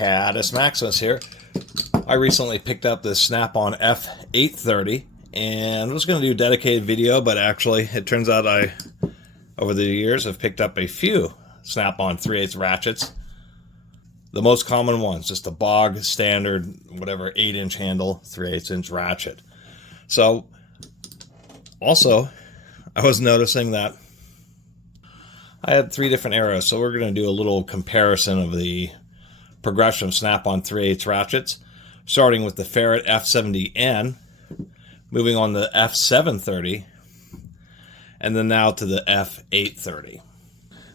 Catus Maximus here. I recently picked up this Snap-on F830 and was going to do a dedicated video, but actually it turns out I, over the years, have picked up a few Snap-on 3/8 ratchets. The most common ones, just a bog standard, whatever, 8-inch handle, 3/8 inch ratchet. So, also, I was noticing that I had 3 different eras, so we're going to do a little comparison of the progression of Snap-on 3/8 ratchets, starting with the Ferret F70N, moving on to the F730, and then now to the F830.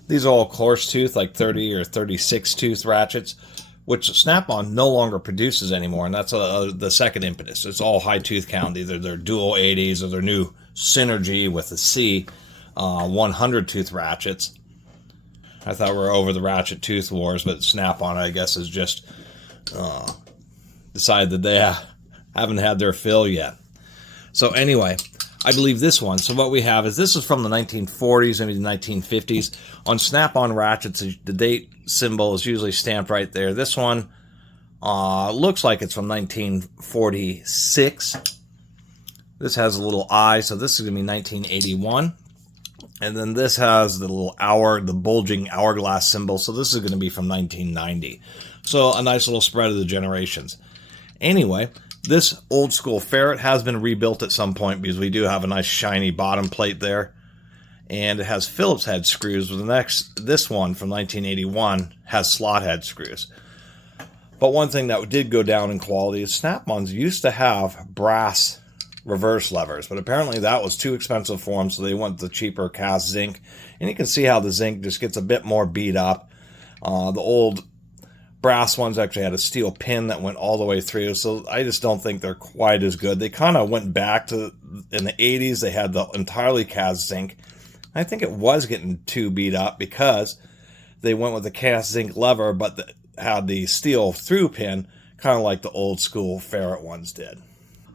These are all coarse tooth, like 30 or 36 tooth ratchets, which Snap-on no longer produces anymore, and that's the second impetus. It's all high tooth count, either their dual 80s or their new Synergy with the C 100 tooth ratchets. I thought we were over the ratchet tooth wars, but Snap-on, I guess, has just decided that they haven't had their fill yet. So anyway, I believe this one. So what we have is, this is from the 1940s, maybe the 1950s. On Snap-on ratchets, the date symbol is usually stamped right there. This one looks like it's from 1946. This has a little eye, so this is going to be 1981. And then this has the little the bulging hourglass symbol, so this is going to be from 1990. So a nice little spread of the generations. Anyway, this old school Ferret has been rebuilt at some point, because we do have a nice shiny bottom plate there. And it has Phillips head screws. This one from 1981 has slot head screws. But one thing that did go down in quality is Snap-ons used to have brass reverse levers, but apparently that was too expensive for them, so they went the cheaper cast zinc. And you can see how the zinc just gets a bit more beat up. The old brass ones actually had a steel pin that went all the way through, so I just don't think they're quite as good. They kind of went back to, in the 80s, they had the entirely cast zinc. I think it was getting too beat up because they went with the cast zinc lever, but had the steel through pin, kind of like the old school Ferret ones did.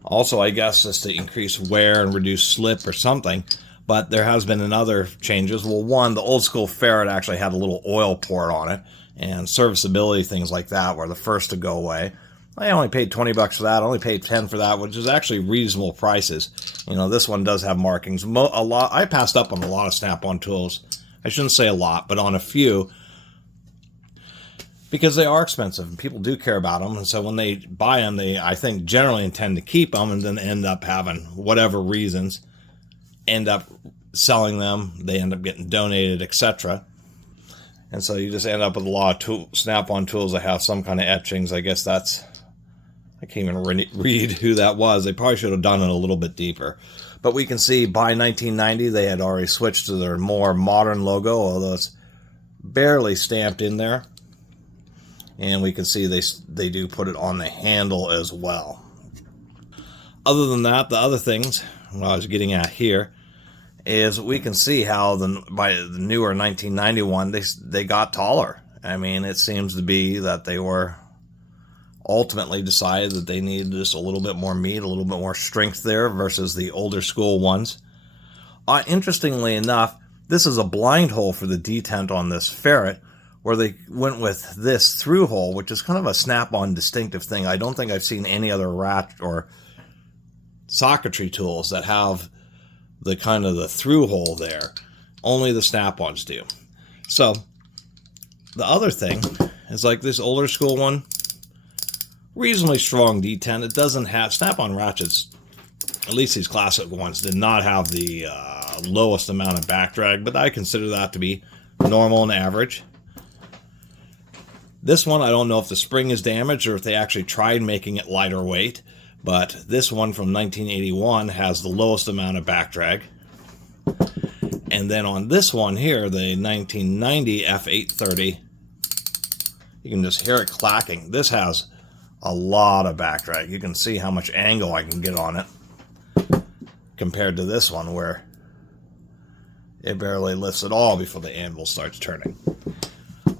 Also, I guess just to increase wear and reduce slip or something, but there has been another changes. Well, one, the old school Ferret actually had a little oil port on it, and serviceability, things like that, were the first to go away. I only paid 20 bucks for that. I only paid 10 for that, which is actually reasonable prices. You know, this one does have markings. I passed up on a lot of Snap-on tools. I shouldn't say a lot, but on a few, because they are expensive and people do care about them. And so when they buy them, they, I think, generally intend to keep them, and then end up having, whatever reasons, end up selling them. They end up getting donated, etc. And so you just end up with a lot of Snap-on tools that have some kind of etchings. I guess that's, I can't even read who that was. They probably should have done it a little bit deeper. But we can see by 1990 they had already switched to their more modern logo, although it's barely stamped in there. And we can see they do put it on the handle as well. Other than that, the other things, what I was getting at here, is we can see how by the newer 1991, they got taller. I mean, it seems to be that they were ultimately decided that they needed just a little bit more meat, a little bit more strength there versus the older school ones. Interestingly enough, this is a blind hole for the detent on this Ferret, where they went with this through hole, which is kind of a Snap-on distinctive thing. I don't think I've seen any other rat or socketry tools that have the kind of the through hole there. Only the Snap-ons do. So the other thing is, like this older school one, reasonably strong detent. It doesn't have, Snap-on ratchets, at least these classic ones, did not have the lowest amount of back drag, but I consider that to be normal and average. This one, I don't know if the spring is damaged or if they actually tried making it lighter weight, but this one from 1981 has the lowest amount of back drag. And then on this one here, the 1990 F830, you can just hear it clacking. This has a lot of back drag. You can see how much angle I can get on it compared to this one, where it barely lifts at all before the anvil starts turning.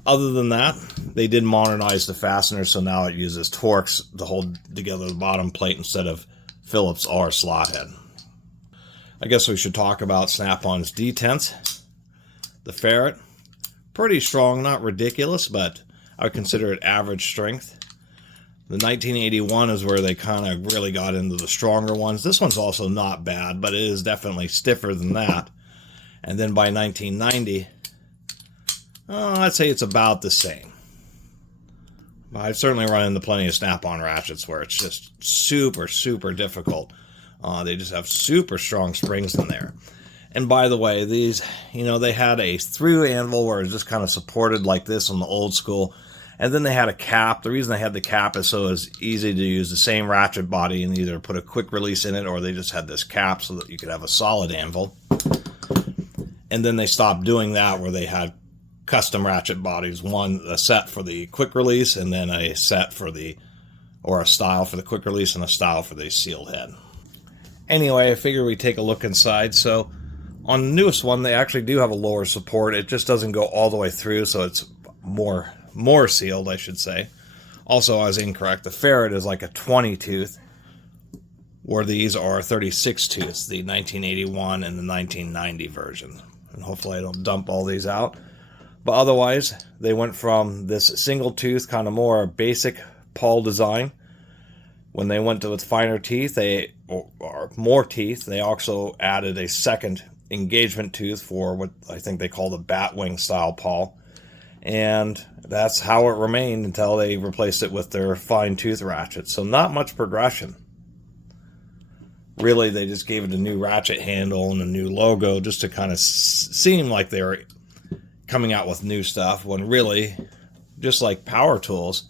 Other than that, they did modernize the fastener, so now it uses Torx to hold together the bottom plate instead of Phillips or slot head. I guess we should talk about Snap-on's detents. The Ferret, pretty strong, not ridiculous, but I would consider it average strength. The 1981 is where they kind of really got into the stronger ones. This one's also not bad, but it is definitely stiffer than that. And then by 1990, I'd say it's about the same. I've certainly run into plenty of snap-on ratchets where it's just super, super difficult. They just have super strong springs in there. And by the way, these, they had a through anvil where it was just kind of supported like this on the old school. And then they had a cap. The reason they had the cap is so it was easy to use the same ratchet body and either put a quick release in it, or they just had this cap so that you could have a solid anvil. And then they stopped doing that, where they had custom ratchet bodies, a set for the quick release, and then a set for a style for the quick release and a style for the sealed head. Anyway, I figure we take a look inside. So on the newest one, they actually do have a lower support. It just doesn't go all the way through, so it's more sealed, I should say. Also, I was incorrect. The ferret is like a 20 tooth, where these are 36 tooths, the 1981 and the 1990 version. And hopefully I don't dump all these out. But otherwise, they went from this single tooth, kind of more basic pawl design. When they went to with finer teeth, or more teeth, they also added a second engagement tooth for what I think they call the batwing style pawl. And that's how it remained until they replaced it with their fine tooth ratchets. So not much progression. Really, they just gave it a new ratchet handle and a new logo just to kind of seem like they were coming out with new stuff, when really, just like power tools,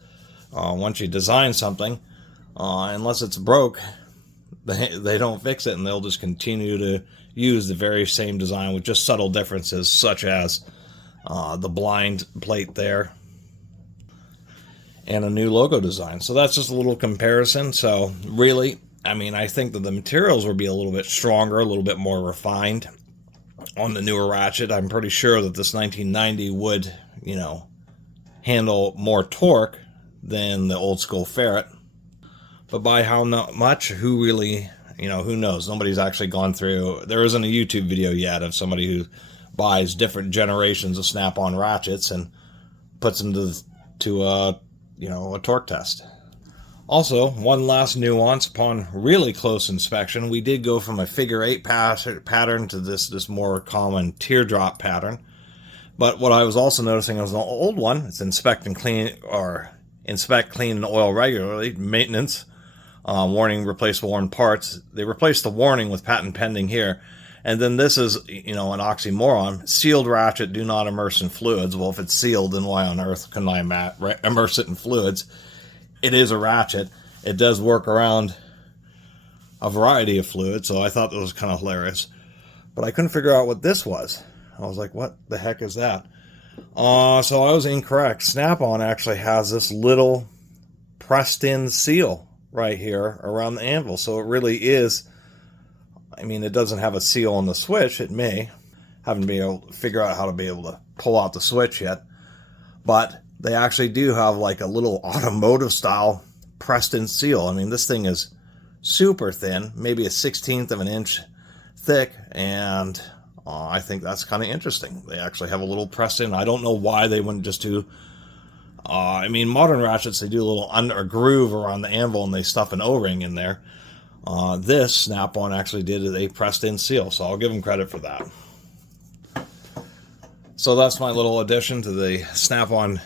once you design something, unless it's broke, they don't fix it, and they'll just continue to use the very same design with just subtle differences, such as the blind plate there and a new logo design. So that's just a little comparison. So really, I mean, I think that the materials will be a little bit stronger, a little bit more refined on the newer ratchet. I'm pretty sure that this 1990 would, handle more torque than the old school ferret. But by how much, who really, who knows? Nobody's actually gone through. There isn't a YouTube video yet of somebody who buys different generations of snap-on ratchets and puts them to a torque test. Also, one last nuance: upon really close inspection, we did go from a figure 8 pattern to this more common teardrop pattern. But what I was also noticing was the old one, it's inspect, clean, and oil regularly, maintenance, warning, replace worn parts. They replaced the warning with patent pending here. And then this is, an oxymoron. Sealed ratchet, do not immerse in fluids. Well, if it's sealed, then why on earth couldn't I immerse it in fluids? It is a ratchet. It does work around a variety of fluids, so I thought that was kind of hilarious. But I couldn't figure out what this was. I was like, what the heck is that? So I was incorrect. Snap-on actually has this little pressed-in seal right here around the anvil. So it really is, it doesn't have a seal on the switch. It may. Haven't been able to figure out how to be able to pull out the switch yet. But they actually do have like a little automotive style pressed in seal. This thing is super thin, maybe a 1/16 of an inch thick, and I think that's kind of interesting. They actually have a little pressed in. I don't know why they wouldn't just do, modern ratchets, they do a little a groove around the anvil and they stuff an O-ring in there. This Snap-on actually did a pressed in seal, so I'll give them credit for that. So that's my little addition to the Snap-on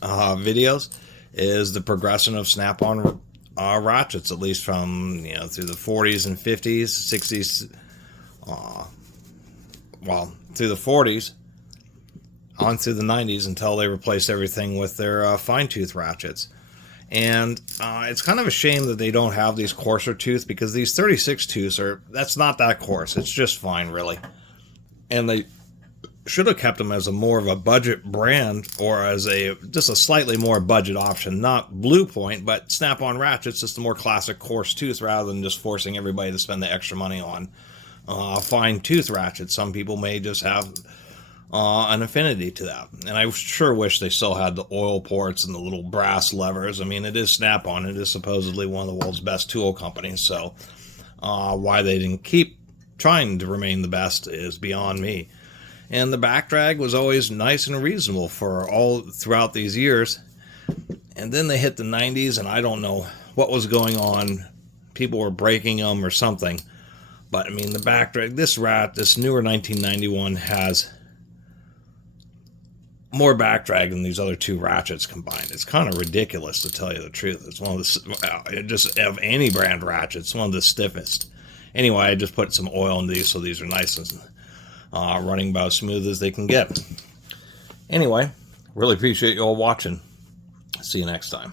videos, is the progression of Snap-on ratchets, at least from through the 40s and 50s, 60s, through the 40s on through the 90s, until they replaced everything with their fine tooth ratchets. And it's kind of a shame that they don't have these coarser tooth, because these 36 tooths that's not that coarse. It's just fine, really. And they should have kept them as a more of a budget brand, or as just a slightly more budget option. Not Blue Point, but Snap-on ratchets, just a more classic coarse tooth, rather than just forcing everybody to spend the extra money on fine tooth ratchets. Some people may just have an affinity to that. And I sure wish they still had the oil ports and the little brass levers. It is Snap-on. It is supposedly one of the world's best tool companies. So why they didn't keep trying to remain the best is beyond me. And the back drag was always nice and reasonable for all throughout these years. And then they hit the 90s, and I don't know what was going on. People were breaking them or something. But I mean, the back drag, this newer 1991 has more back drag than these other two ratchets combined. It's kind of ridiculous, to tell you the truth. It's one of the, just of any brand ratchet, it's one of the stiffest. Anyway, I just put some oil in these, so these are nice and running about as smooth as they can get. Anyway, really appreciate you all watching. See you next time.